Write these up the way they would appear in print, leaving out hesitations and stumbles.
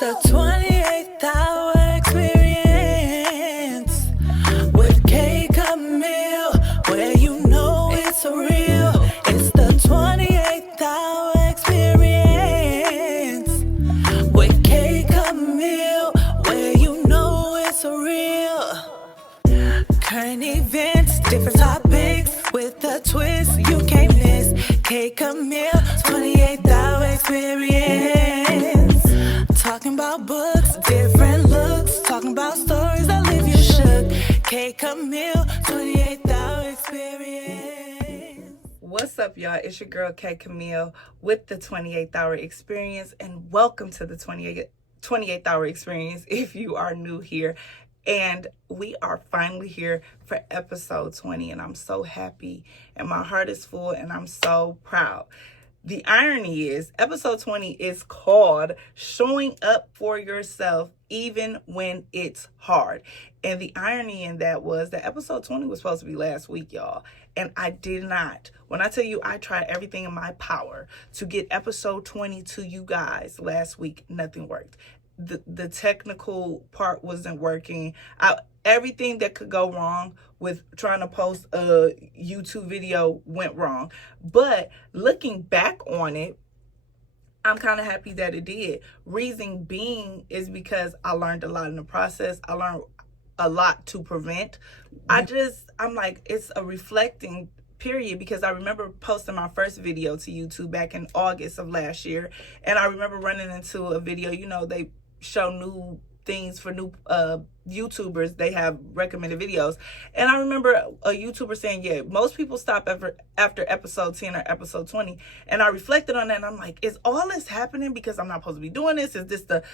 the 28th hour experience with K. Camille, where you know it's real. It's the 28th hour experience with K. Camille, where you know it's real. Current events, different topics with a twist you can't miss. K. Camille, 28th hour experience. Talking about books, different looks. Talking about stories that leave you shook. K. Camille, 28th hour experience. What's up, y'all? It's your girl, K. Camille, with the 28th hour experience. And welcome to the 28th hour experience if you are new here. And we are finally here for episode 20. And I'm so happy. And my heart is full. And I'm so proud. The irony is, episode 20 is called Showing Up for Yourself Even When It's Hard. And the irony in that was that episode 20 was supposed to be last week, y'all. And I did not. When I tell you I tried everything in my power to get episode 20 to you guys last week, nothing worked. The technical part wasn't working. Everything that could go wrong with trying to post a YouTube video went wrong. But looking back on it, I'm kind of happy that it did. Reason being is because I learned a lot in the process. I learned a lot to prevent. I'm like, it's a reflecting period, because I remember posting my first video to YouTube back in August of last year. And I remember running into a video, they show new things for new YouTubers. They have recommended videos. And I remember a YouTuber saying, yeah, most people stop after episode 10 or episode 20. And I reflected on that and I'm like, is all this happening because I'm not supposed to be doing this? Is this the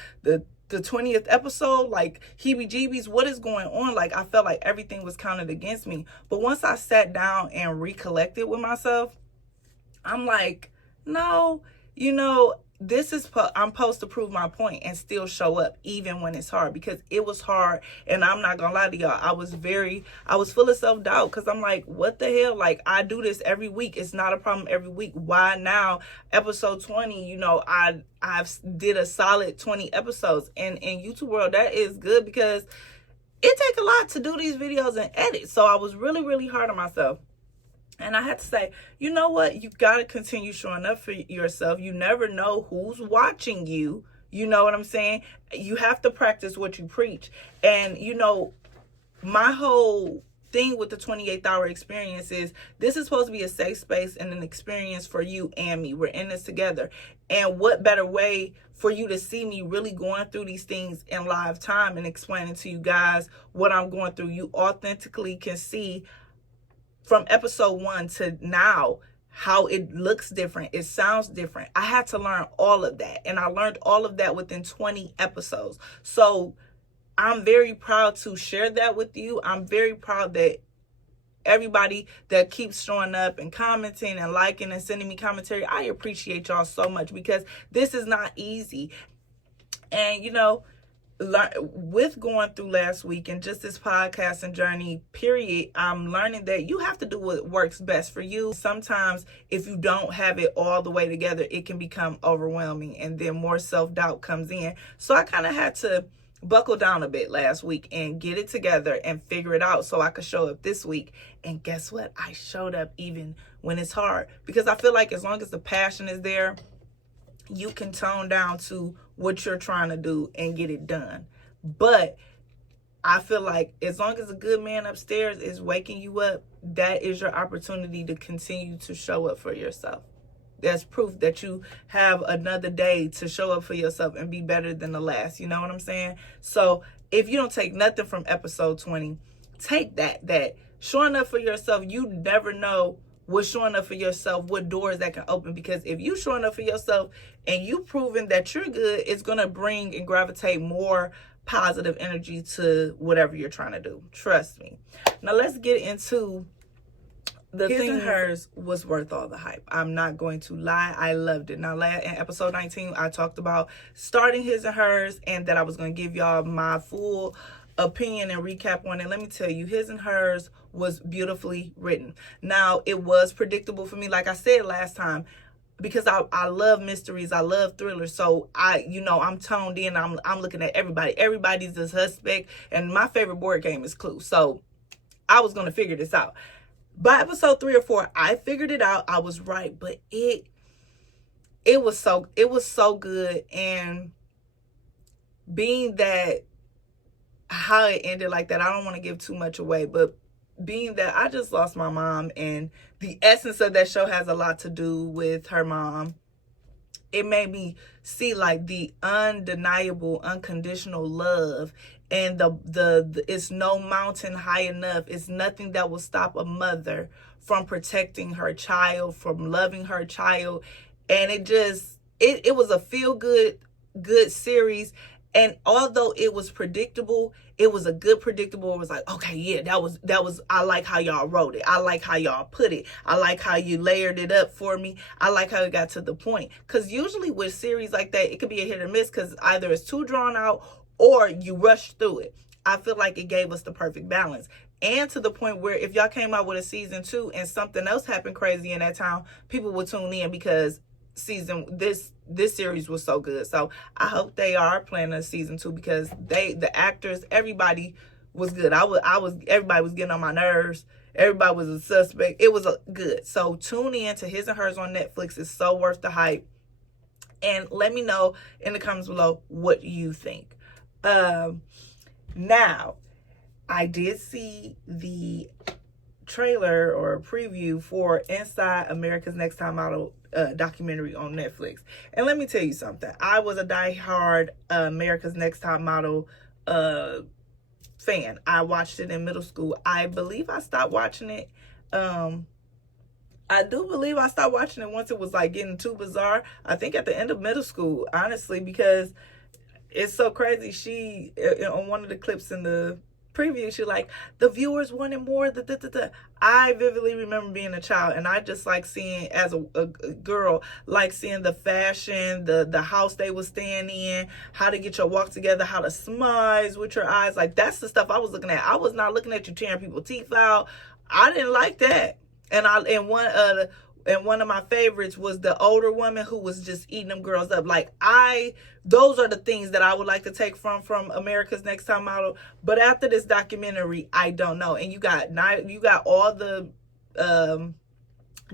20th episode? Like, heebie-jeebies, what is going on? Like, I felt like everything was counted against me. But once I sat down and recollected with myself, I'm like, no, I'm supposed to prove my point and still show up even when it's hard, because it was hard. And I'm not gonna lie to y'all, I was full of self-doubt, because I'm like, what the hell? Like, I do this every week. It's not a problem every week. Why now episode 20, I've did a solid 20 episodes, and in YouTube world that is good, because it takes a lot to do these videos and edit. So I was really, really hard on myself. And I had to say, you know what? You got to continue showing up for yourself. You never know who's watching you. You know what I'm saying? You have to practice what you preach. And, my whole thing with the 28th hour experience is this is supposed to be a safe space and an experience for you and me. We're in this together. And what better way for you to see me really going through these things in live time and explaining to you guys what I'm going through. You authentically can see from episode 1 to now how it looks different, it sounds different. I had to learn all of that, and I learned all of that within 20 episodes. So I'm very proud to share that with you. I'm very proud that everybody that keeps showing up and commenting and liking and sending me commentary, I appreciate y'all so much, because this is not easy. And with going through last week and just this podcasting journey period, I'm learning that you have to do what works best for you. Sometimes if you don't have it all the way together, it can become overwhelming, and then more self-doubt comes in. So I kind of had to buckle down a bit last week and get it together and figure it out so I could show up this week. And guess what? I showed up even when it's hard, because I feel like as long as the passion is there, you can tone down to what you're trying to do and get it done. But I feel like as long as a good man upstairs is waking you up, that is your opportunity to continue to show up for yourself. That's proof that you have another day to show up for yourself and be better than the last. You know what I'm saying? So if you don't take nothing from episode 20, take that showing up for yourself. You never know with showing up for yourself, what doors that can open. Because if you showing up for yourself and you proving that you're good, it's going to bring and gravitate more positive energy to whatever you're trying to do. Trust me. Now let's get into the thing. And hers was worth all the hype. I'm not going to lie. I loved it. Now, in episode 19, I talked about starting his and hers, and that I was going to give y'all my full opinion and recap on it. Let me tell you, his and hers was beautifully written. Now, it was predictable for me. Like I said last time, because I love mysteries, I love thrillers. So I'm toned in. I'm looking at everybody. Everybody's a suspect, and my favorite board game is Clue. So I was gonna figure this out. By episode 3 or 4, I figured it out. I was right, but it was so good. And being that how it ended like that, I don't want to give too much away, but being that I just lost my mom, and the essence of that show has a lot to do with her mom, it made me see like the undeniable, unconditional love, and the it's no mountain high enough. It's nothing that will stop a mother from protecting her child, from loving her child. And it was a feel good series. And although it was predictable, it was a good predictable. It was like, okay, yeah, that was, I like how y'all wrote it. I like how y'all put it. I like how you layered it up for me. I like how it got to the point. Because usually with series like that, it could be a hit or miss because either it's too drawn out or you rush through it. I feel like it gave us the perfect balance. And to the point where if y'all came out with a season 2 and something else happened crazy in that town, people would tune in because this series was so good. So I hope they are planning a season 2 because the actors, everybody was good. Everybody was getting on my nerves. Everybody was a suspect. It was good. So tune in to His and Hers on Netflix. It's so worth the hype. And let me know in the comments below what you think. Now, I did see the trailer or preview for Inside America's Next Top Model documentary on Netflix. And let me tell you something. I was a diehard America's Next Top Model fan. I watched it in middle school. I believe I stopped watching it. I do believe I stopped watching it once it was like getting too bizarre. I think at the end of middle school, honestly, because it's so crazy. She, on one of the clips in the preview, she like, the viewers wanted more. I vividly remember being a child, and I just like seeing, as a girl, like seeing the fashion, the house they was staying in, how to get your walk together, how to smile with your eyes. Like, that's the stuff I was looking at. I was not looking at you tearing people's teeth out. I didn't like that. And one of my favorites was the older woman who was just eating them girls up. Like, those are the things that I would like to take from America's Next Top Model. But after this documentary, I don't know. And you got all the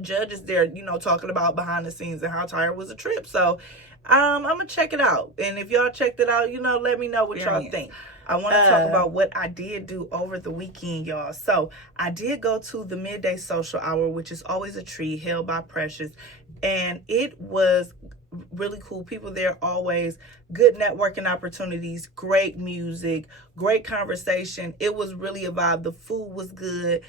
judges there, talking about behind the scenes and how tired was a trip. So I'm gonna check it out. And if y'all checked it out, let me know what y'all think. I want to talk about what I did do over the weekend, y'all. So I did go to the Midday Social Hour, which is always a treat, held by Precious. And it was really cool. People there always, good networking opportunities, great music, great conversation. It was really a vibe. The food was good.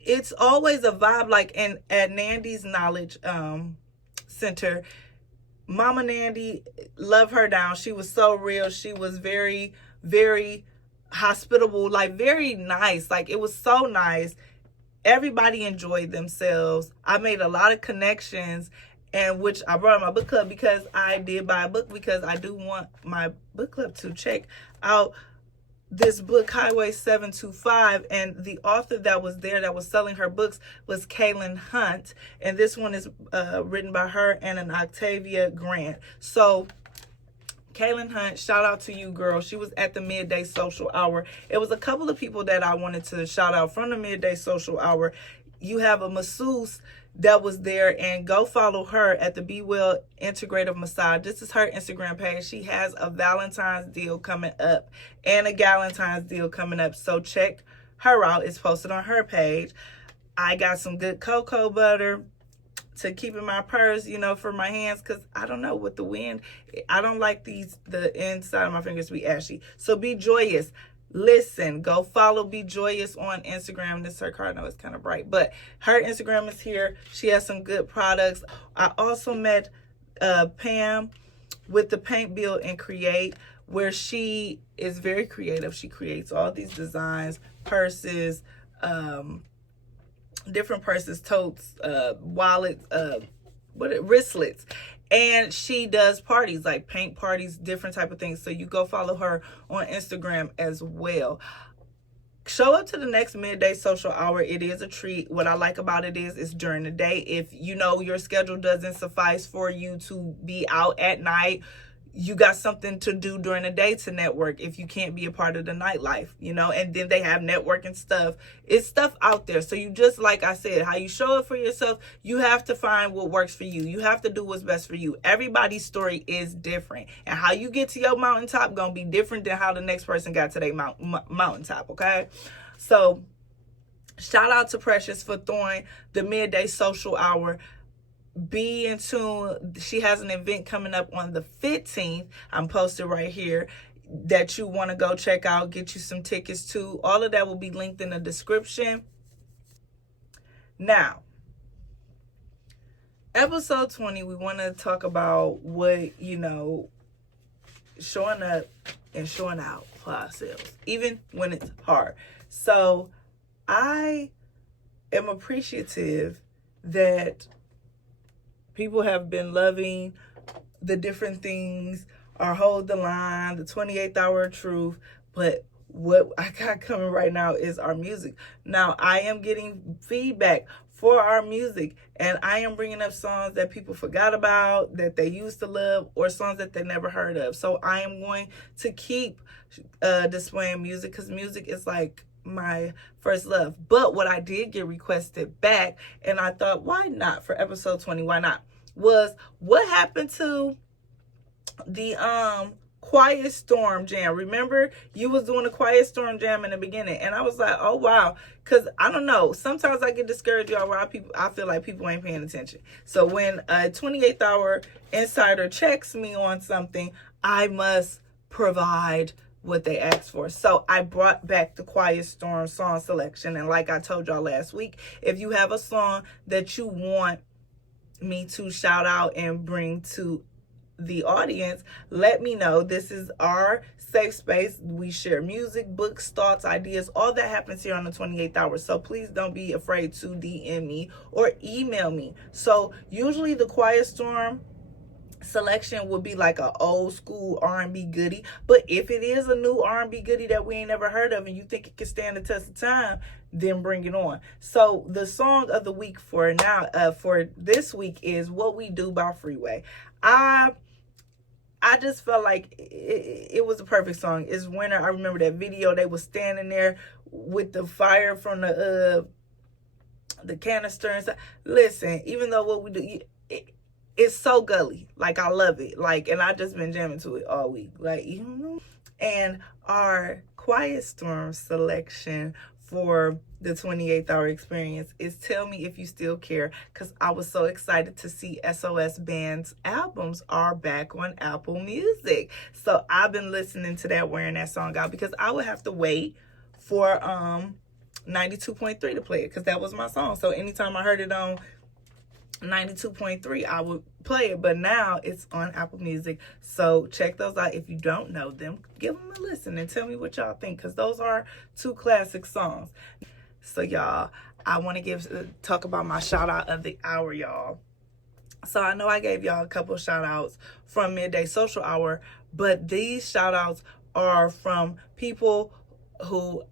It's always a vibe. Like at Nandy's Knowledge Center, Mama Nandy, love her down. She was so real. She was very, very hospitable, like very nice. Like, it was so nice. Everybody enjoyed themselves. I made a lot of connections, and which I brought my book club because I did buy a book because I do want my book club to check out this book, Highway 725, and the author that was there that was selling her books was Kaylin Hunt, and this one is written by her and an Octavia Grant. So Kaylin Hunt, shout out to you, girl. She was at the Midday Social Hour. It was a couple of people that I wanted to shout out from the Midday Social Hour. You have a masseuse that was there, and go follow her at the Be Well Integrative Massage. This is her Instagram page. She has a Valentine's deal coming up and a Galentine's deal coming up, so check her out. It's posted on her page. I got some good cocoa butter to keep in my purse, for my hands, because I don't know, with the wind, I don't like the inside of my fingers to be ashy. So Be Joyous. Listen, go follow Be Joyous on Instagram. This is her card. I know it's kind of bright, but her Instagram is here. She has some good products. I also met Pam with the Paint, Build, and Create, where she is very creative. She creates all these designs, purses, different purses, totes, wallets, wristlets. And she does parties, like paint parties, different type of things. So you go follow her on Instagram as well. Show up to the next midday social hour. It is a treat. What I like about it is it's during the day. If you know your schedule doesn't suffice for you to be out at night, you got something to do during the day to network if you can't be a part of the nightlife, and then they have networking stuff. It's stuff out there. So you just, like I said, how you show up for yourself, you have to find what works for you. You have to do what's best for you. Everybody's story is different. And how you get to your mountaintop going to be different than how the next person got to their mountaintop, okay? So shout out to Precious for throwing the midday social hour. Be in tune. She has an event coming up on the 15th. I'm posted right here that you want to go check out, get you some tickets to. All of that will be linked in the description. Now, episode 20, we want to talk about what, showing up and showing out for ourselves, even when it's hard. So I am appreciative that people have been loving the different things, our Hold the Line, the 28th Hour of Truth, but what I got coming right now is our music. Now, I am getting feedback for our music, and I am bringing up songs that people forgot about, that they used to love, or songs that they never heard of. So I am going to keep displaying music, because music is like my first love. But what I did get requested back, and I thought, why not for episode 20, why not, was what happened to the Quiet Storm jam. Remember, you was doing a Quiet Storm jam in the beginning, and I was like, oh wow, because I don't know, sometimes I get discouraged, y'all, where I feel like people ain't paying attention. So when a 28th Hour insider checks me on something, I must provide what they asked for. So I brought back the Quiet Storm song selection. And like I told y'all last week, if you have a song that you want me to shout out and bring to the audience, let me know. This is our safe space. We share music, books, thoughts, ideas. All that happens here on the 28th Hour. So please don't be afraid to DM me or email me. So usually the Quiet Storm selection would be like an old school R&B goodie, but if it is a new R&B goodie that we ain't never heard of and you think it can stand the test of time, then bring it on. So the song of the week for this week is What We Do by Freeway. I just felt like it was a perfect song. It's winter. I remember that video. They was standing there with the fire from the canister and stuff. Listen, even though What We Do, it's so gully. Like, I love it. Like, and I just been jamming to it all week. Like, And our Quiet Storm selection for the 28th Hour experience is Tell Me If You Still Care, because I was so excited to see SOS Band's albums are back on Apple Music. So I've been listening to that, wearing that song out, because I would have to wait for 92.3 to play it, because that was my song. So anytime I heard it on 92.3, I would play it, but now it's on Apple Music. So check those out. If you don't know them, give them a listen and tell me what y'all think, because those are two classic songs. So y'all, I want to talk about my shout out of the hour, y'all. So I know I gave y'all a couple shout outs from Midday Social Hour, but these shout outs are from people who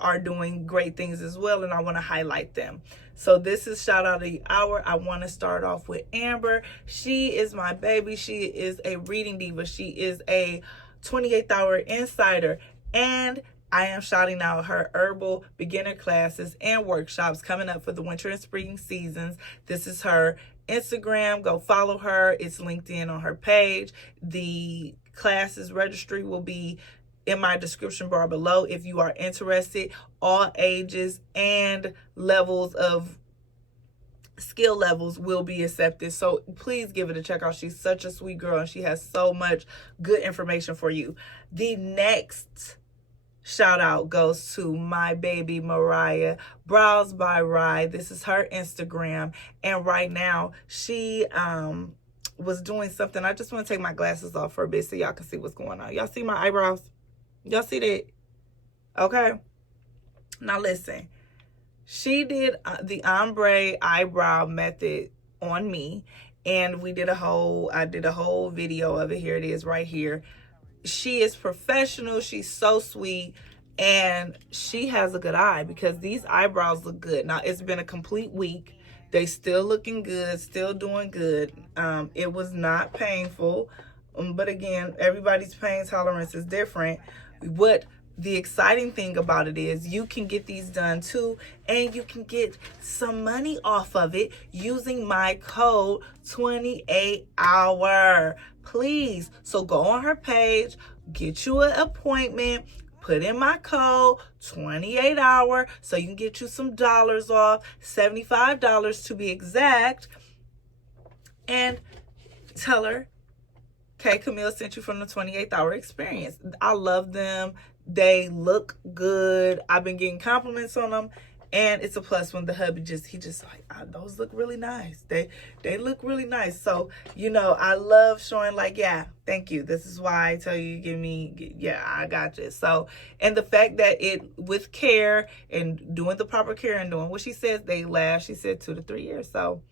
are doing great things as well, and I want to highlight them. So this is Shout Out of the Hour. I want to start off with Amber. She is my baby. She is a reading diva. She is a 28th Hour insider, and I am shouting out her herbal beginner classes and workshops coming up for the winter and spring seasons. This is her Instagram. Go follow her. It's linked in on her page. The classes registry will be in my description bar below if you are interested. All ages and levels of skill levels will be accepted, so please give it a check out. She's such a sweet girl, and she has so much good information for you. The next shout out goes to my baby Mariah, Brows by Rye. This is her Instagram, and right now she was doing something. I just want to take my glasses off for a bit so y'all can see what's going on. Y'all see my eyebrows? Y'all see that? Okay. Now listen. She did the ombre eyebrow method on me, and I did a whole video of it. Here it is right here. She is professional. She's so sweet. And she has a good eye because these eyebrows look good. Now, it's been a complete week. They still looking good, still doing good. It was not painful. But again, everybody's pain tolerance is different. What the exciting thing about it is you can get these done too, and you can get some money off of it using my code 28hour. Please. So go on her page, get you an appointment, put in my code 28hour so you can get you some dollars off, $75 to be exact, and tell her K. Camille sent you from the 28th Hour Experience. I love them. They look good. I've been getting compliments on them. And it's a plus when the hubby he just like, those look really nice. They look really nice. So, I love showing like, yeah, thank you. This is why I tell you, I got you. So, and the fact that it, with care and doing the proper care and doing what she says, they last, she said 2 to 3 years. So,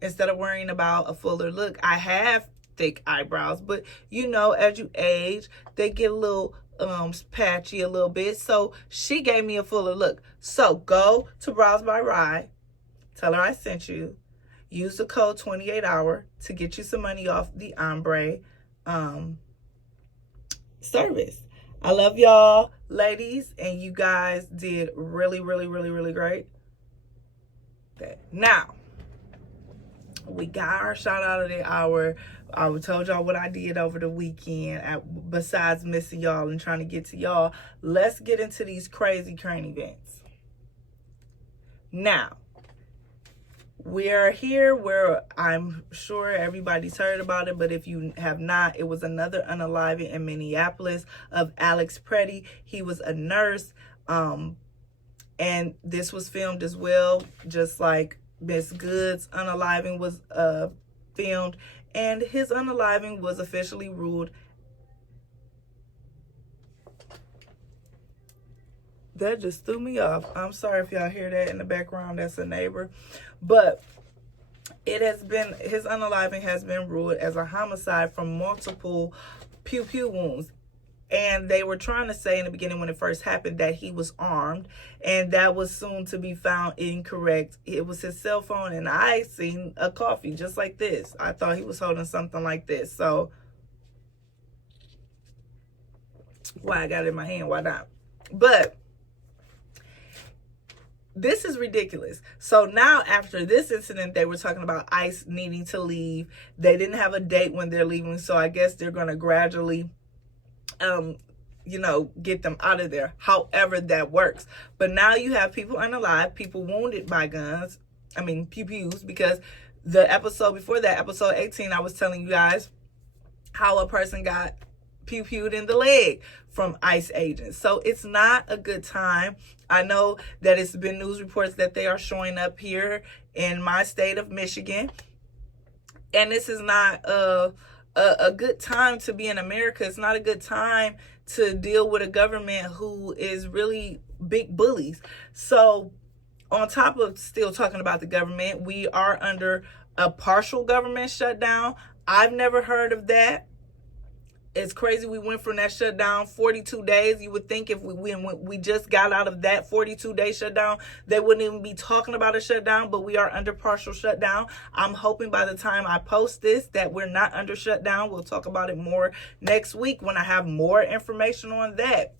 instead of worrying about a fuller look, I have thick eyebrows, but as you age, they get a little patchy a little bit. So she gave me a fuller look. So go to Brows by Rye, tell her I sent you, use the code 28hour to get you some money off the ombre service. I love y'all, ladies, and you guys did really, really, really, really great. Now we got our shout out of the hour. I told y'all what I did over the weekend besides missing y'all and trying to get to y'all. Let's get into these crazy current events. Now, we are here where I'm sure everybody's heard about it, but if you have not, it was another unaliving in Minneapolis of Alex Preddy. He was a nurse, and this was filmed as well, just like Miss Good's unaliving was filmed, and his unaliving was officially ruled. That just threw me off. I'm sorry if y'all hear that in the background. That's a neighbor. But his unaliving has been ruled as a homicide from multiple pew-pew wounds. And they were trying to say in the beginning when it first happened that he was armed, and that was soon to be found incorrect. It was his cell phone, and I seen a coffee just like this. I thought he was holding something like this. So why I got it in my hand, why not? But this is ridiculous. So now after this incident, they were talking about ICE needing to leave. They didn't have a date when they're leaving, so I guess they're going to gradually get them out of there, however that works. But now you have people unalive, people wounded by guns, pew-pews, because the episode before that, episode 18, I was telling you guys how a person got pew-pewed in the leg from ICE agents. So it's not a good time. I know that it's been news reports that they are showing up here in my state of Michigan, and this is not a good time to be in America. It's not a good time to deal with a government who is really big bullies. So on top of still talking about the government, we are under a partial government shutdown. I've never heard of that. It's crazy. We went from that shutdown 42 days. You would think if we just got out of that 42-day shutdown, they wouldn't even be talking about a shutdown, but we are under partial shutdown. I'm hoping by the time I post this that we're not under shutdown. We'll talk about it more next week when I have more information on that.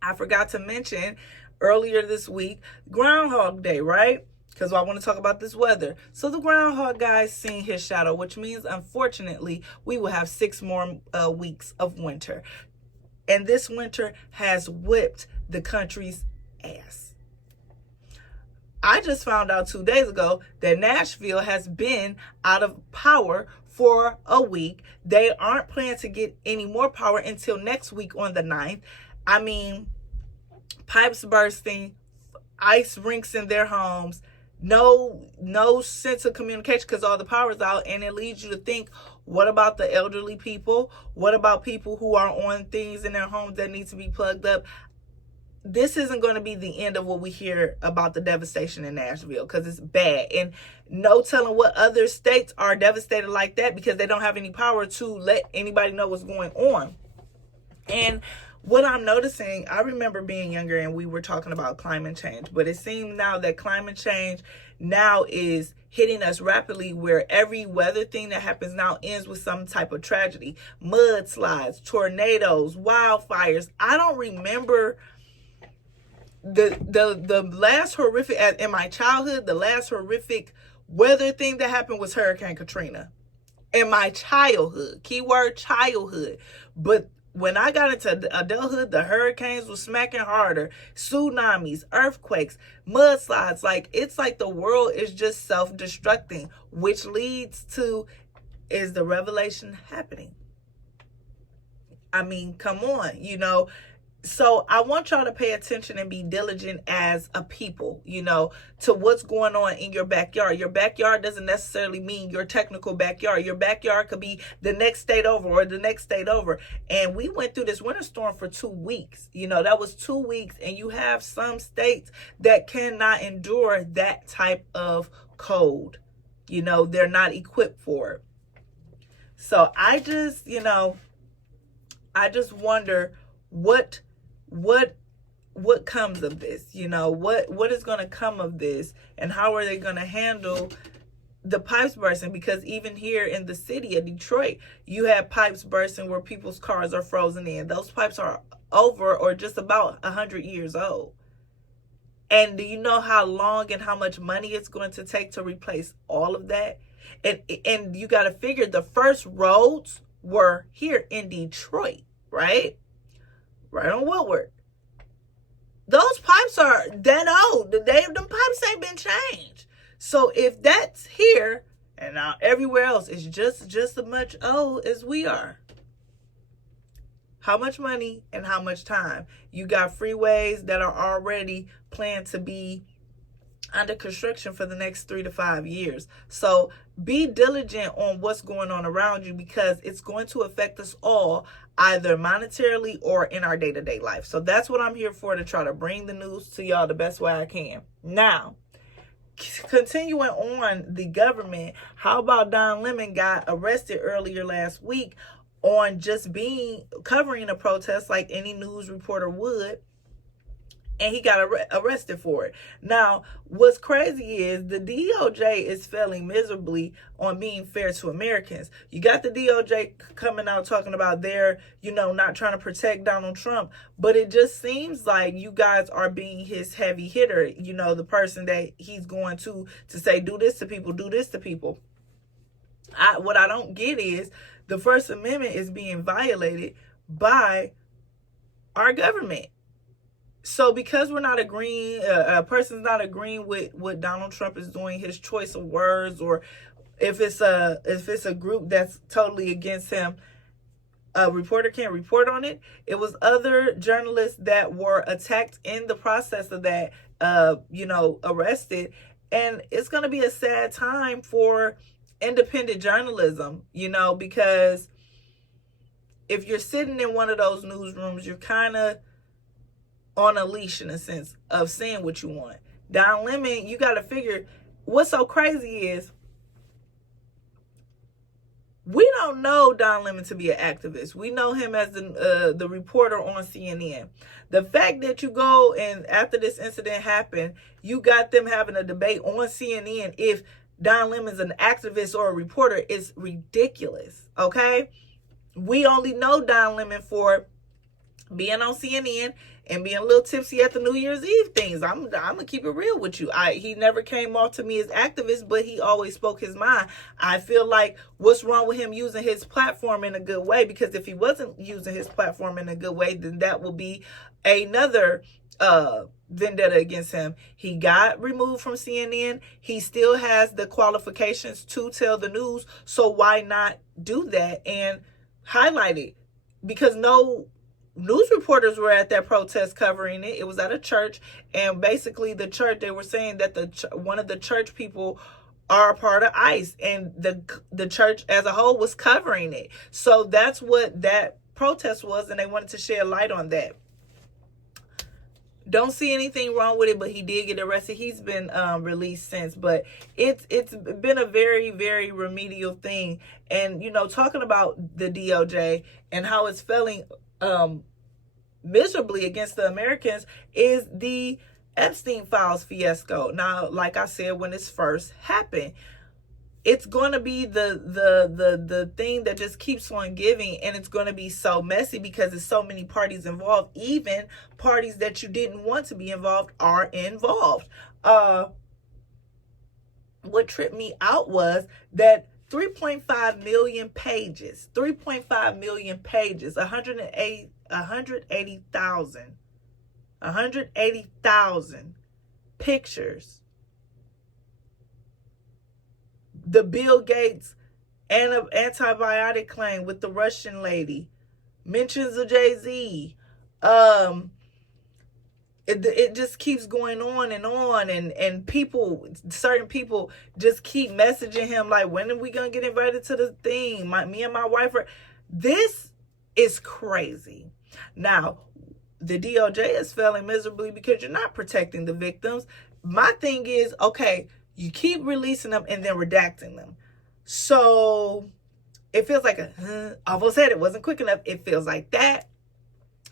I forgot to mention earlier this week, Groundhog Day, right? Because I want to talk about this weather. So the groundhog guy's seen his shadow, which means, unfortunately, we will have 6 more weeks of winter. And this winter has whipped the country's ass. I just found out 2 days ago that Nashville has been out of power for a week. They aren't planning to get any more power until next week on the 9th. Pipes bursting, ice rinks in their homes, no sense of communication because all the power's out, and it leads you to think, what about the elderly people? What about people who are on things in their homes that need to be plugged up? This isn't going to be the end of what we hear about the devastation in Nashville, because it's bad, and no telling what other states are devastated like that because they don't have any power to let anybody know what's going on. And what I'm noticing, I remember being younger and we were talking about climate change, but it seems now that climate change now is hitting us rapidly, where every weather thing that happens now ends with some type of tragedy. Mudslides, tornadoes, wildfires. I don't remember the last horrific, in my childhood, the last horrific weather thing that happened was Hurricane Katrina. In my childhood, keyword childhood. But when I got into adulthood, the hurricanes were smacking harder. Tsunamis, earthquakes, mudslides. Like, it's like the world is just self-destructing, which leads to, is the revelation happening? I mean, come on, you know. So I want y'all to pay attention and be diligent as a people, you know, to what's going on in your backyard. Your backyard doesn't necessarily mean your technical backyard. Your backyard could be the next state over or the next state over. And we went through this winter storm for 2 weeks. You know, that was 2 weeks. And you have some states that cannot endure that type of cold. You know, they're not equipped for it. So I just, you know, I just wonder what comes of this, you know, what is going to come of this, and how are they going to handle the pipes bursting? Because even here in the city of Detroit, you have pipes bursting where people's cars are frozen in. Those pipes are over or just about 100 years old. And do you know how long and how much money it's going to take to replace all of that? And you got to figure the first roads were here in Detroit, right? Right on Woodward. Those pipes are that old. Them pipes ain't been changed. So if that's here and now everywhere else is just as much old as we are, how much money and how much time? You got freeways that are already planned to be under construction for the next 3 to 5 years. So be diligent on what's going on around you, because it's going to affect us all, either monetarily or in our day-to-day life. So that's what I'm here for, to try to bring the news to y'all the best way I can. Now, continuing on the government, how about Don Lemon got arrested earlier last week on just covering a protest like any news reporter would, and he got arrested for it. Now, what's crazy is the DOJ is failing miserably on being fair to Americans. You got the DOJ coming out talking about their, you know, not trying to protect Donald Trump, but it just seems like you guys are being his heavy hitter, you know, the person that he's going to say, do this to people, do this to people. What I don't get is the First Amendment is being violated by our government. So because we're not agreeing, a person's not agreeing with what Donald Trump is doing, his choice of words, or if it's a group that's totally against him, a reporter can't report on it. It was other journalists that were attacked in the process of that, you know, arrested. And it's going to be a sad time for independent journalism, you know, because if you're sitting in one of those newsrooms, you're kind of on a leash in a sense of saying what you want. Don Lemon, you got to figure, what's so crazy is we don't know Don Lemon to be an activist. We know him as the reporter on CNN. The fact that you go and after this incident happened, you got them having a debate on CNN if Don Lemon's an activist or a reporter is ridiculous, okay? We only know Don Lemon for being on CNN and being a little tipsy at the New Year's Eve things. I'm gonna keep it real with you. He never came off to me as activist, but he always spoke his mind. I feel like what's wrong with him using his platform in a good way? Because if he wasn't using his platform in a good way, then that will be another vendetta against him. He got removed from CNN. He still has the qualifications to tell the news. So why not do that and highlight it? Because no news reporters were at that protest covering it. It was at a church, and basically the church, they were saying that one of the church people are a part of ICE, and the church as a whole was covering it. So that's what that protest was, and they wanted to shed light on that. Don't see anything wrong with it, but he did get arrested. He's been released since, but it's been a very, very remedial thing. And, you know, talking about the DOJ and how it's failing miserably against the Americans is the Epstein files fiasco. Now, like I said, when this first happened, it's going to be the thing that just keeps on giving, and it's going to be so messy because there's so many parties involved. Even parties that you didn't want to be involved are involved. What tripped me out was that 3.5 million pages, 180,000 pictures. The Bill Gates antibiotic claim with the Russian lady, mentions of Jay-Z. It just keeps going on, and people, certain people just keep messaging him like, when are we gonna get invited to the thing? Me and my wife are. This is crazy. Now, the DOJ is failing miserably because you're not protecting the victims. My thing is, okay, you keep releasing them and then redacting them. So it feels like I almost said it wasn't quick enough. It feels like that.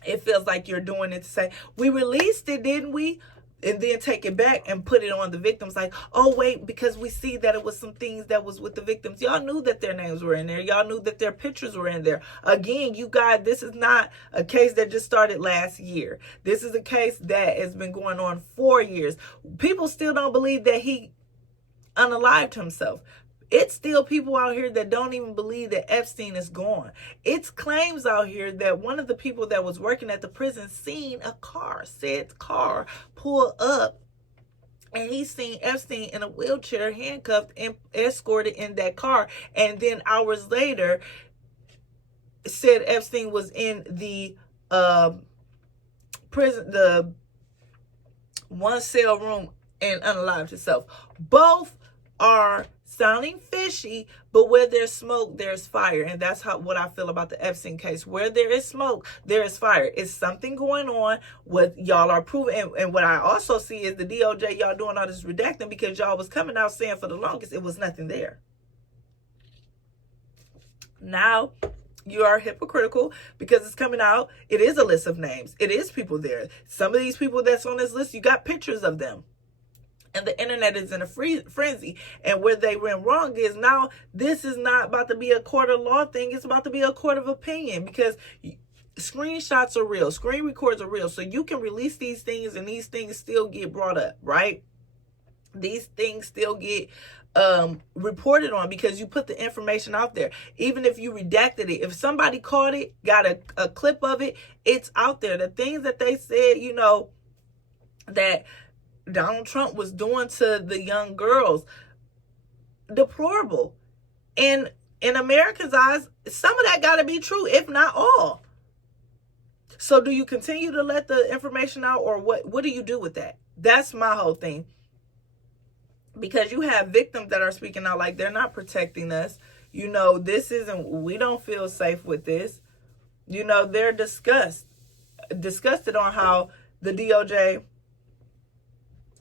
It feels like you're doing it to say, we released it, didn't we? And then take it back and put it on the victims like, oh, wait, because we see that it was some things that was with the victims. Y'all knew that their names were in there. Y'all knew that their pictures were in there. Again, you guys, this is not a case that just started last year. This is a case that has been going on 4 years. People still don't believe that he unalived himself. It's still people out here that don't even believe that Epstein is gone. It's claims out here that one of the people that was working at the prison seen a said car pull up, and he seen Epstein in a wheelchair, handcuffed and escorted in that car. And then hours later, said Epstein was in the prison, the one cell room, and unalived himself. Both are sounding fishy, but where there's smoke, there's fire. And that's what I feel about the Epstein case. Where there is smoke, there is fire. It's something going on. What y'all are proving, and what I also see is the DOJ, y'all doing all this redacting because y'all was coming out saying for the longest it was nothing there. Now you are hypocritical because it's coming out. It is a list of names. It is people there. Some of these people that's on this list, you got pictures of them. And the internet is in a frenzy. And where they went wrong is now this is not about to be a court of law thing. It's about to be a court of opinion, because screenshots are real. Screen records are real. So you can release these things and these things still get brought up, right? These things still get reported on because you put the information out there. Even if you redacted it, if somebody caught it, got a clip of it, it's out there. The things that they said, that Donald Trump was doing to the young girls, deplorable. And in Americans' eyes, some of that got to be true, if not all. So do you continue to let the information out, or what do you do with that? That's my whole thing. Because you have victims that are speaking out like they're not protecting us. We don't feel safe with this. They're disgusted on how the DOJ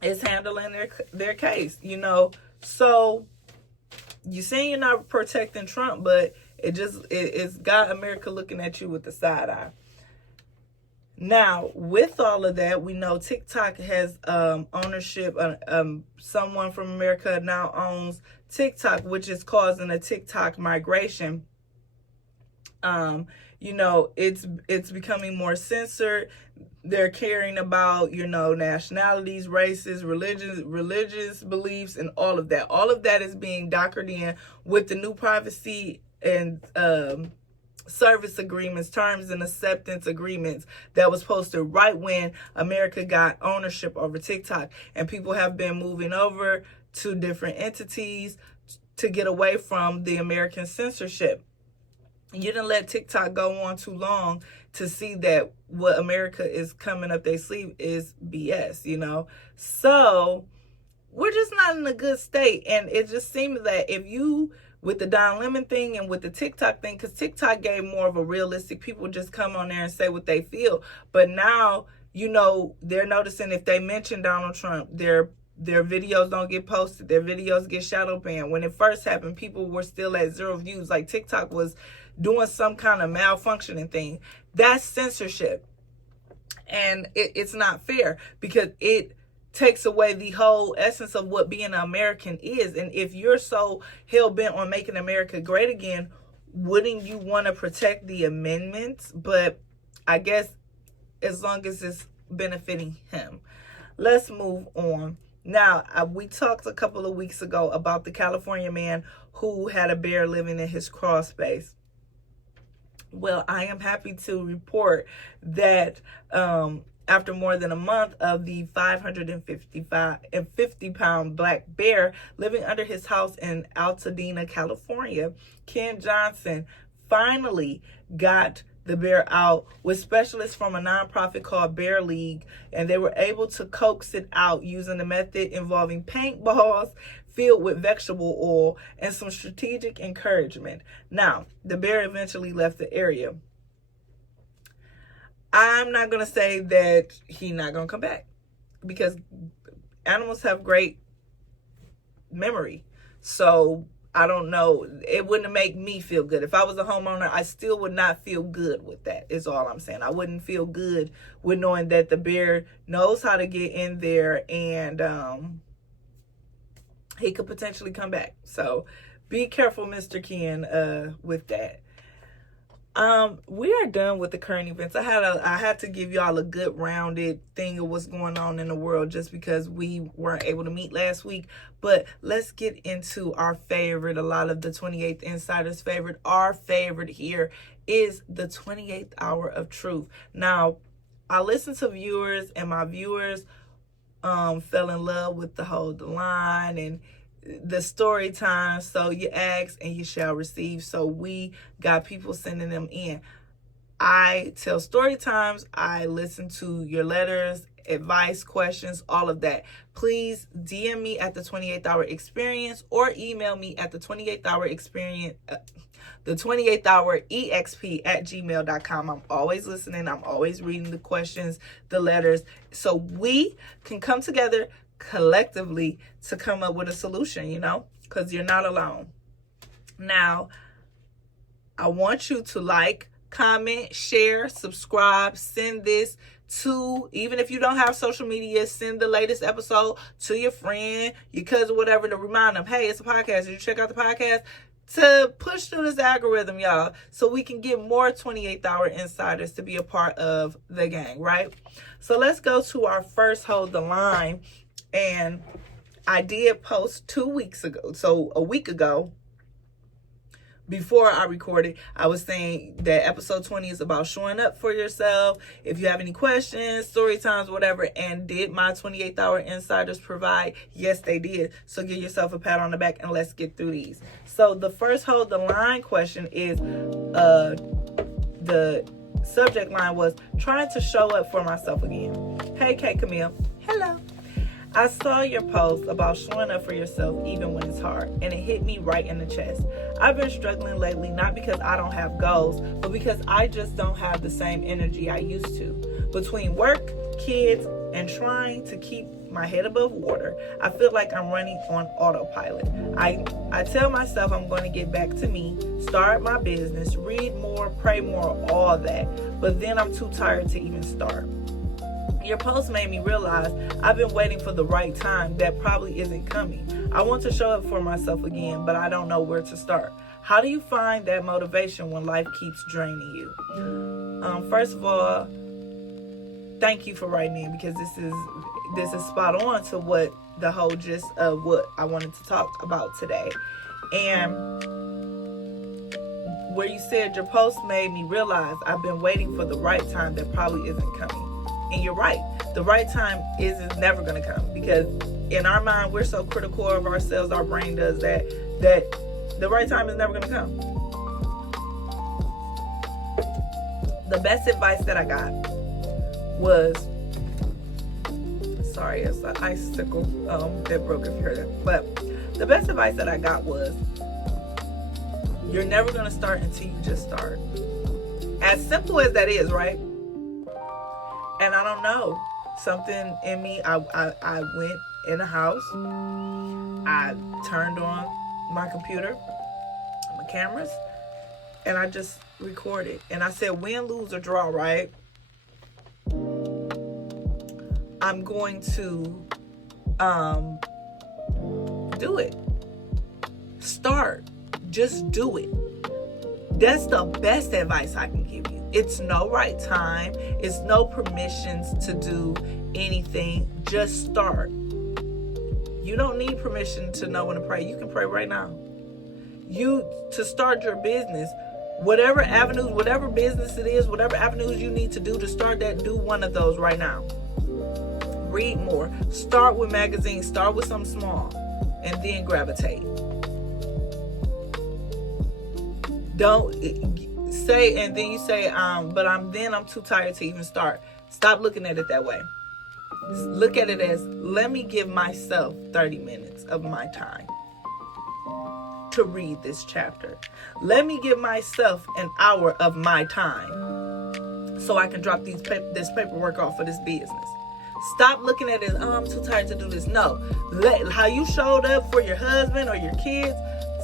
is handling their case, So you saying you're not protecting Trump, but it's got America looking at you with the side eye. Now, with all of that, we know TikTok has ownership. Someone from America now owns TikTok, which is causing a TikTok migration. It's becoming more censored. They're caring about, nationalities, races, religious beliefs, and all of that. All of that is being doctored in with the new privacy and service agreements, terms and acceptance agreements that was posted right when America got ownership over TikTok. And people have been moving over to different entities to get away from the American censorship. You didn't let TikTok go on too long to see that what America is coming up their sleeve is BS, So we're just not in a good state. And it just seems that if you, with the Don Lemon thing and with the TikTok thing, because TikTok gave more of a realistic, people just come on there and say what they feel. But now, they're noticing if they mention Donald Trump, their videos don't get posted. Their videos get shadow banned. When it first happened, people were still at 0 views. Like TikTok was doing some kind of malfunctioning thing. That's censorship. And it's not fair because it takes away the whole essence of what being an American is. And if you're so hell-bent on making America great again, wouldn't you want to protect the amendments? But I guess as long as it's benefiting him. Let's move on. Now, we talked a couple of weeks ago about the California man who had a bear living in his crawl space. Well, I am happy to report that after more than a month of the 550-pound black bear living under his house in Altadena, California, Ken Johnson finally got the bear out with specialists from a nonprofit called Bear League, and they were able to coax it out using a method involving paintballs filled with vegetable oil and some strategic encouragement. Now, the bear eventually left the area. I'm not going to say that he's not going to come back because animals have great memory. So I don't know. It wouldn't make me feel good. If I was a homeowner, I still would not feel good with that, is all I'm saying. I wouldn't feel good with knowing that the bear knows how to get in there and he could potentially come back. So be careful, Mr. Ken, with that. We are done with the current events. I had to give y'all a good rounded thing of what's going on in the world just because we weren't able to meet last week. But let's get into our favorite, a lot of the 28th Insider's favorite. Our favorite here is the 28th Hour of Truth. Now, I listen to viewers and my viewers fell in love with the Hold the Line and the story time. So you ask and you shall receive. So we got people sending them in. I tell story times. I listen to your letters, advice, questions, all of that. Please DM me at the 28th Hour Experience or email me at the 28th Hour Experience, the 28th Hour exp@gmail.com. I'm always listening. I'm always reading the questions, the letters, so we can come together collectively to come up with a solution, because you're not alone. Now, I want you to like, comment, share, subscribe, send this to, even if you don't have social media, send the latest episode to your friend, your cousin, whatever, to remind them, hey, it's a podcast. Did you check out the podcast? To push through this algorithm, y'all, so we can get more 28th Hour Insiders to be a part of the gang, right? So let's go to our first Hold the Line. And I did post 2 weeks ago, so a week ago, before I recorded, I was saying that episode 20 is about showing up for yourself. If you have any questions, story times, whatever, and did my 28th Hour Insiders provide? Yes, they did. So give yourself a pat on the back and let's get through these. So the first Hold the Line question is, the subject line was, trying to show up for myself again. Hey, Kate Camille. Hello. I saw your post about showing up for yourself even when it's hard, and it hit me right in the chest. I've been struggling lately, not because I don't have goals, but because I just don't have the same energy I used to. Between work, kids, and trying to keep my head above water, I feel like I'm running on autopilot. I tell myself I'm going to get back to me, start my business, read more, pray more, all that, but then I'm too tired to even start. Your post made me realize I've been waiting for the right time that probably isn't coming. I want to show up for myself again, but I don't know where to start. How do you find that motivation when life keeps draining you? First of all, thank you for writing in, because this is spot on to what the whole gist of what I wanted to talk about today. And where you said your post made me realize I've been waiting for the right time that probably isn't coming. And you're right. The right time is never going to come, because in our mind, we're so critical of ourselves. Our brain does that the right time is never going to come. The best advice that I got was, sorry, it's an icicle that broke, if you heard it. But the best advice that I got was, you're never going to start until you just start. As simple as that is, right? And I don't know, something in me, I went in the house, I turned on my computer, my cameras, and I just recorded. And I said, win, lose, or draw, right? I'm going to do it. Start. Just do it. That's the best advice I can give you. It's no right time. It's no permissions to do anything. Just start. You don't need permission to know when to pray. You can pray right now. To start your business, whatever avenues, whatever business it is, whatever avenues you need to do to start that, do one of those right now. Read more. Start with magazines. Start with something small, and then gravitate. Don't say, and then you say, but I'm too tired to even start. Stop looking at it that way. Look at it as, let me give myself 30 minutes of my time to read this chapter. Let me give myself an hour of my time so I can drop this paperwork off for this business. Stop looking at it as, I'm too tired to do this. No. How you showed up for your husband or your kids,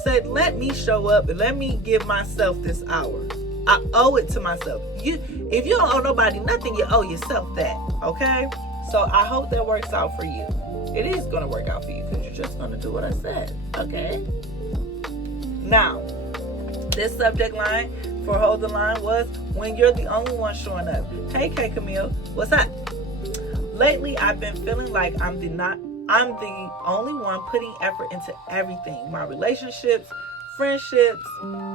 said, let me show up and let me give myself this hour. I owe it to myself. If you don't owe nobody nothing, you owe yourself that. Okay? So I hope that works out for you. It is going to work out for you because you're just going to do what I said. Okay? Now, this subject line for Hold the Line was, when you're the only one showing up. Hey, K. Camille, what's up? Lately, I've been feeling like I'm the only one putting effort into everything. My relationships, friendships,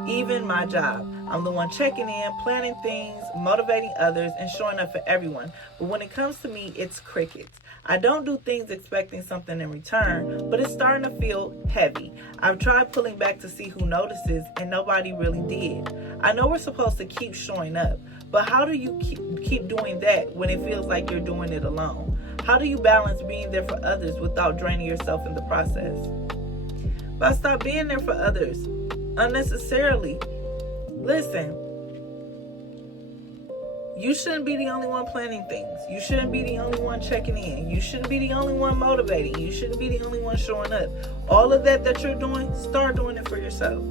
even my job. I'm the one checking in, planning things, motivating others, and showing up for everyone. But when it comes to me, it's crickets. I don't do things expecting something in return, but it's starting to feel heavy. I've tried pulling back to see who notices, and nobody really did. I know we're supposed to keep showing up, but how do you keep doing that when it feels like you're doing it alone? How do you balance being there for others without draining yourself in the process? But stop being there for others unnecessarily. Listen, you shouldn't be the only one planning things. You shouldn't be the only one checking in. You shouldn't be the only one motivating. You shouldn't be the only one showing up. All of that you're doing, start doing it for yourself.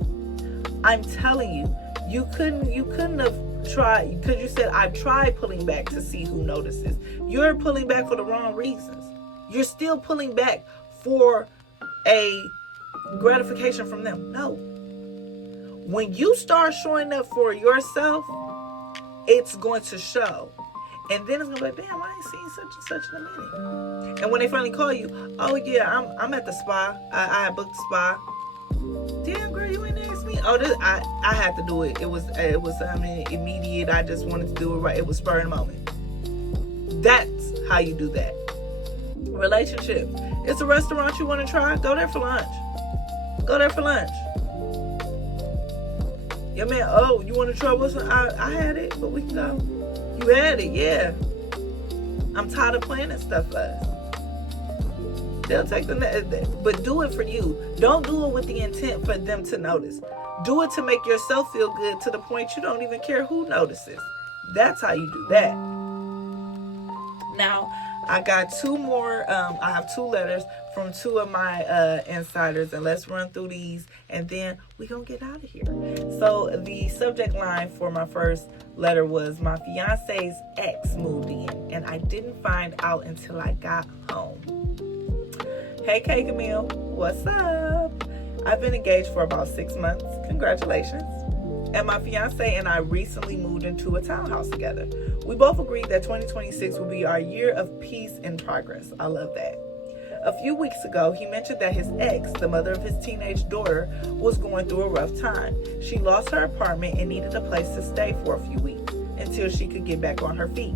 I'm telling you, you couldn't have tried, because you said, I've tried pulling back to see who notices. You're pulling back for the wrong reasons. You're still pulling back for a gratification from them. No. When you start showing up for yourself, it's going to show. And then it's going to be like, damn, I ain't seen such and such in a minute. And when they finally call you, oh yeah, I'm at the spa. I booked the spa. Damn, girl, you ain't asked me. Oh, I had to do it. It was something immediate. I just wanted to do it right. It was spur of the moment. That's how you do that. Relationships. It's a restaurant you want to try. Go there for lunch. Go there for lunch. Yeah, man. Oh, you want to try what's? I had it, but we can go. You had it, yeah. I'm tired of planning stuff for us. They'll take but do it for you. Don't do it with the intent for them to notice. Do it to make yourself feel good to the point you don't even care who notices. That's how you do that. Now, I got two more. I have two letters from two of my insiders, and let's run through these, and then we're going to get out of here. So the subject line for my first letter was, my fiance's ex moved in, and I didn't find out until I got home. Hey, K. Camille, what's up? I've been engaged for about 6 months. Congratulations. And my fiance and I recently moved into a townhouse together. We both agreed that 2026 will be our year of peace and progress. I love that. A few weeks ago, he mentioned that his ex, the mother of his teenage daughter, was going through a rough time. She lost her apartment and needed a place to stay for a few weeks until she could get back on her feet.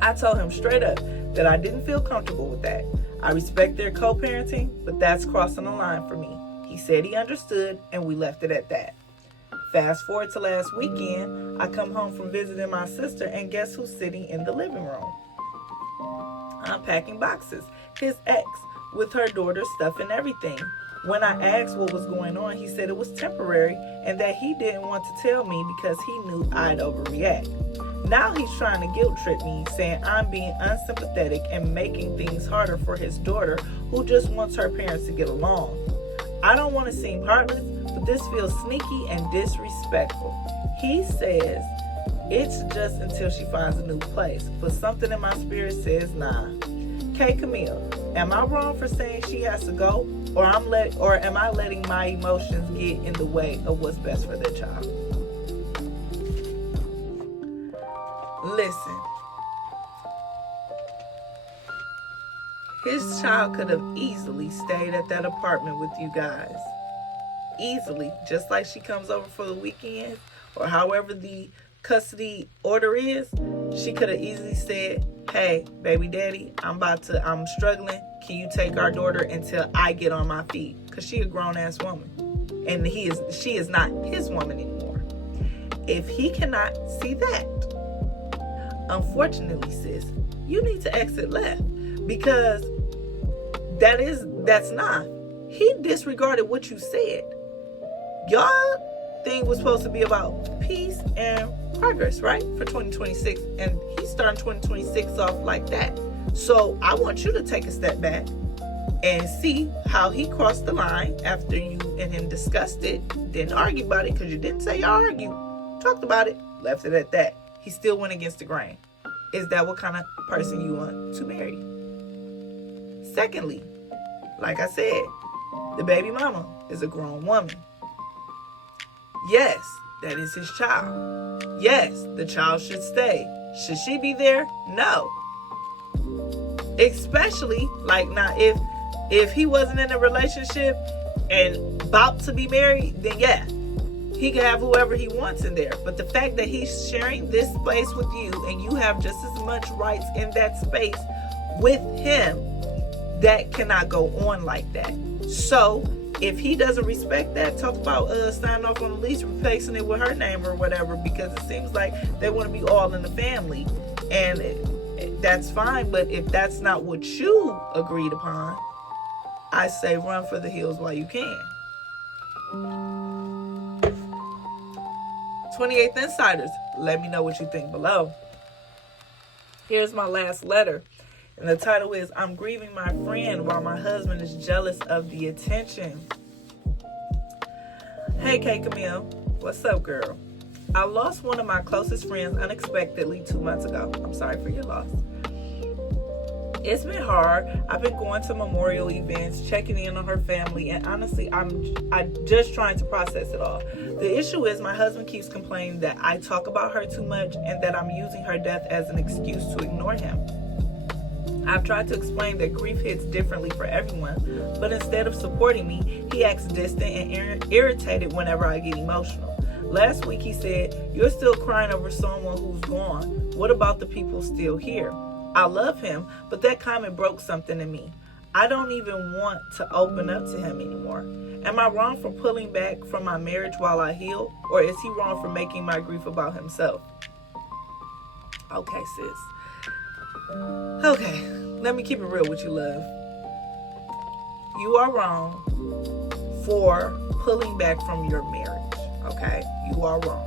I told him straight up that I didn't feel comfortable with that. I respect their co-parenting, but that's crossing the line for me. He said he understood, and we left it at that. Fast forward to last weekend, I come home from visiting my sister, and guess who's sitting in the living room? Unpacking boxes. His ex, with her daughter's stuff and everything. When I asked what was going on, he said it was temporary and that he didn't want to tell me because he knew I'd overreact. Now he's trying to guilt trip me, saying I'm being unsympathetic and making things harder for his daughter, who just wants her parents to get along. I don't want to seem heartless, but this feels sneaky and disrespectful. He says It's just until she finds a new place. But something in my spirit says, nah. K. Camille, am I wrong for saying she has to go? Or am I letting my emotions get in the way of what's best for their child? Listen. His child could have easily stayed at that apartment with you guys. Easily. Just like she comes over for the weekend, or however the custody order is, she could have easily said, hey, baby daddy, I'm struggling. Can you take our daughter until I get on my feet? Because she a grown-ass woman. And she is not his woman anymore. If he cannot see that, unfortunately, sis, you need to exit left. Because that's not. He disregarded what you said. Y'all thing was supposed to be about peace and progress, right? For 2026. And he's starting 2026 off like that. So I want you to take a step back and see how he crossed the line after you and him discussed it. Didn't argue about it, because you didn't say y'all argued. Talked about it. Left it at that. He still went against the grain. Is that what kind of person you want to marry? Secondly, like I said, the baby mama is a grown woman. Yes, that is his child. Yes, the child should stay. Should she be there? No. Especially, like, now, if he wasn't in a relationship and about to be married, then yeah, he can have whoever he wants in there. But the fact that he's sharing this space with you and you have just as much rights in that space with him, that cannot go on like that. So if he doesn't respect that, talk about signing off on the lease, replacing it with her name or whatever, because it seems like they want to be all in the family. And that's fine, but if that's not what you agreed upon, I say run for the hills while you can. 28th Insiders, let me know what you think below. Here's my last letter. And the title is, I'm grieving my friend while my husband is jealous of the attention. Hey, K. Camille. What's up, girl? I lost one of my closest friends unexpectedly 2 months ago. I'm sorry for your loss. It's been hard. I've been going to memorial events, checking in on her family, and honestly, I'm just trying to process it all. The issue is my husband keeps complaining that I talk about her too much and that I'm using her death as an excuse to ignore him. I've tried to explain that grief hits differently for everyone, but instead of supporting me, he acts distant and irritated whenever I get emotional. Last week he said, "You're still crying over someone who's gone. What about the people still here?" I love him, but that comment broke something in me. I don't even want to open up to him anymore. Am I wrong for pulling back from my marriage while I heal, or is he wrong for making my grief about himself? Okay, sis. Okay, let me keep it real with you, love. You are wrong for pulling back from your marriage, okay? You are wrong.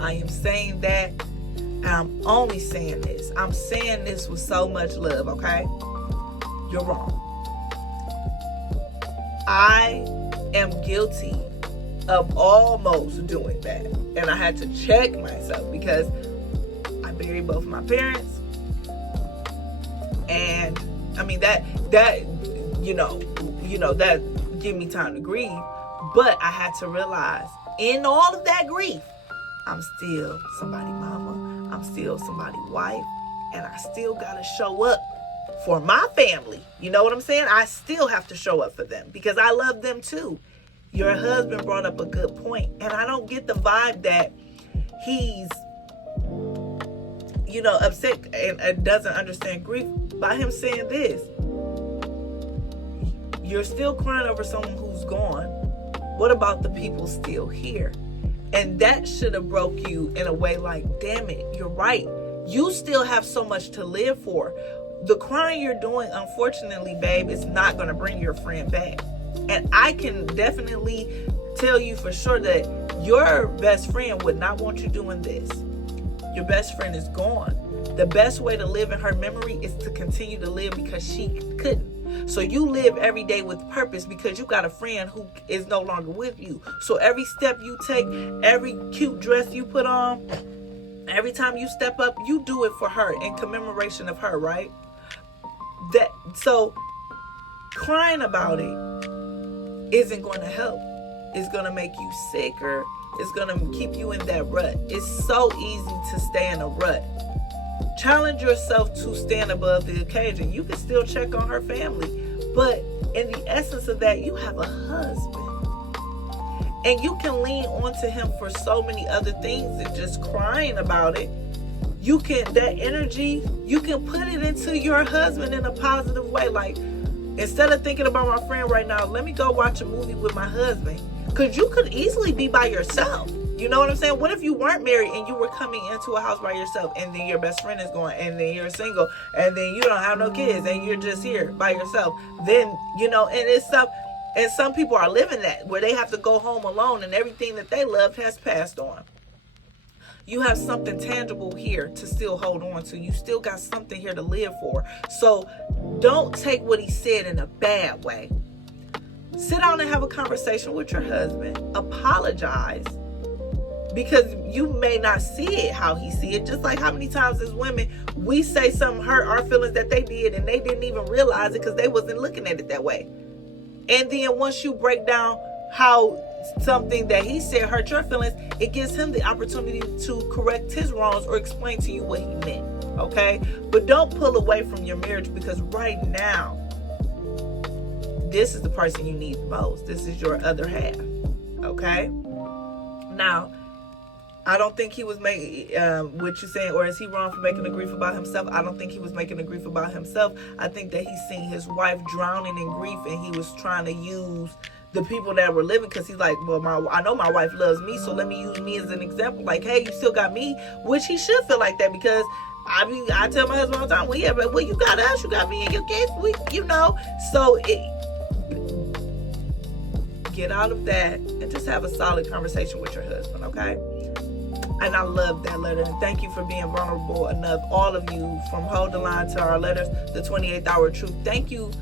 I am saying that, and I'm only saying this. I'm saying this with so much love, okay? You're wrong. I am guilty of almost doing that. And I had to check myself because I buried both of my parents. And I mean that that give me time to grieve. But I had to realize in all of that grief, I'm still somebody's mama. I'm still somebody's wife. And I still gotta show up for my family. You know what I'm saying? I still have to show up for them because I love them too. Your husband brought up a good point, and I don't get the vibe that he's upset and doesn't understand grief by him saying this. You're still crying over someone who's gone. What about the people still here? And that should have broke you in a way like, damn it, you're right. You still have so much to live for. The crying you're doing, unfortunately, babe, is not going to bring your friend back. And I can definitely tell you for sure that your best friend would not want you doing this. Your best friend is gone. The best way to live in her memory is to continue to live because she couldn't. So you live every day with purpose because you got a friend who is no longer with you. So every step you take, every cute dress you put on, Every time you step up, you do it for her in commemoration of her, right? So crying about it isn't going to help. It's going to make you sicker. It's going to keep you in that rut. It's so easy to stay in a rut. Challenge yourself to stand above the occasion. You can still check on her family, but in the essence of that, you have a husband. And you can lean onto him for so many other things and just crying about it. That energy, you can put it into your husband in a positive way. Like, instead of thinking about my friend right now, let me go watch a movie with my husband. Because you could easily be by yourself. You know what I'm saying? What if you weren't married and you were coming into a house by yourself, and then your best friend is going, and then you're single, and then you don't have no kids, and you're just here by yourself? Then, and it's stuff. And some people are living that, where they have to go home alone and everything that they loved has passed on. You have something tangible here to still hold on to. You still got something here to live for. So don't take what he said in a bad way. Sit down and have a conversation with your husband. Apologize. Because you may not see it how he see it. Just like how many times as women, we say something hurt our feelings that they did, and they didn't even realize it because they wasn't looking at it that way. And then once you break down how something that he said hurt your feelings, it gives him the opportunity to correct his wrongs or explain to you what he meant. Okay? But don't pull away from your marriage, because right now, this is the person you need the most. This is your other half. Okay? Now, I don't think he was making what you're saying, or is he wrong for making a grief about himself? I don't think he was making a grief about himself. I think that he's seen his wife drowning in grief, and he was trying to use the people that were living, because he's like, well, I know my wife loves me, so let me use me as an example. Like, hey, you still got me, which he should feel like that, because I tell my husband all the time, well, yeah, but you got us, you got me and your kids, So get out of that and just have a solid conversation with your husband, okay? And I love that letter. And thank you for being vulnerable enough, all of you, from Hold the Line to our letters, the 28th Hour Truth. Thank you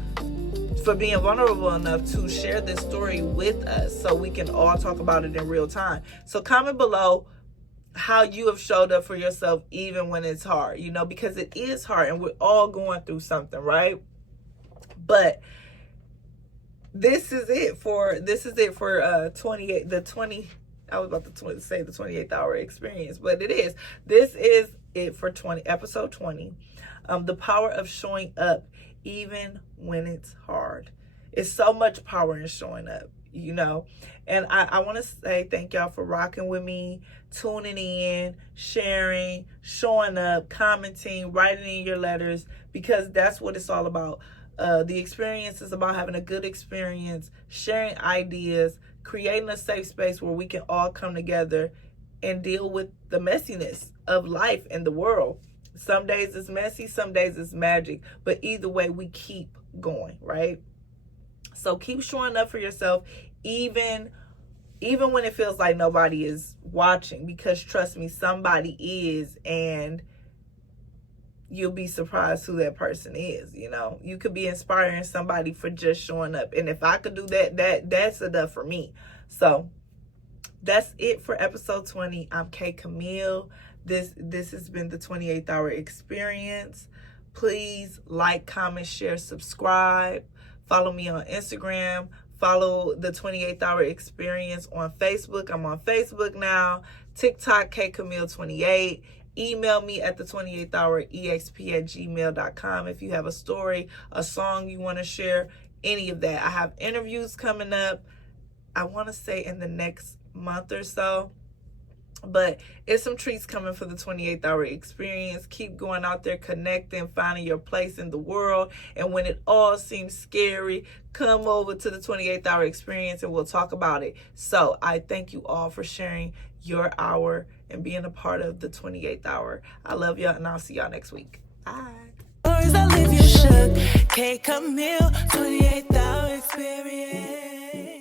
for being vulnerable enough to share this story with us so we can all talk about it in real time. So comment below how you have showed up for yourself even when it's hard, because it is hard and we're all going through something, right? But this is it for 28, the 20. I was about to say the 28th Hour experience, but it is. This is it for episode 20. The power of showing up even when it's hard. It's so much power in showing up, And I want to say thank y'all for rocking with me, tuning in, sharing, showing up, commenting, writing in your letters, because that's what it's all about. The experience is about having a good experience, sharing ideas, creating a safe space where we can all come together and deal with the messiness of life and the world. Some days it's messy, some days it's magic, but either way, we keep going, right? So keep showing up for yourself, even when it feels like nobody is watching, because trust me, somebody is, and you'll be surprised who that person is. You could be inspiring somebody for just showing up. And if I could do that's enough for me. So that's it for episode 20. I'm K Camille. This has been the 28th Hour experience. Please like, comment, share, subscribe. Follow me on Instagram. Follow the 28th Hour experience on Facebook. I'm on Facebook now. TikTok, K Camille 28. Email me at the 28th Hour exp@gmail.com if you have a story, a song you want to share, any of that. I have interviews coming up, I want to say in the next month or so. But it's some treats coming for the 28th Hour experience. Keep going out there, connecting, finding your place in the world. And when it all seems scary, come over to the 28th Hour experience and we'll talk about it. So I thank you all for sharing your hour and being a part of the 28th Hour. I love y'all, and I'll see y'all next week. Bye. Stories that leave you shook. K Camille, 28th Hour experience.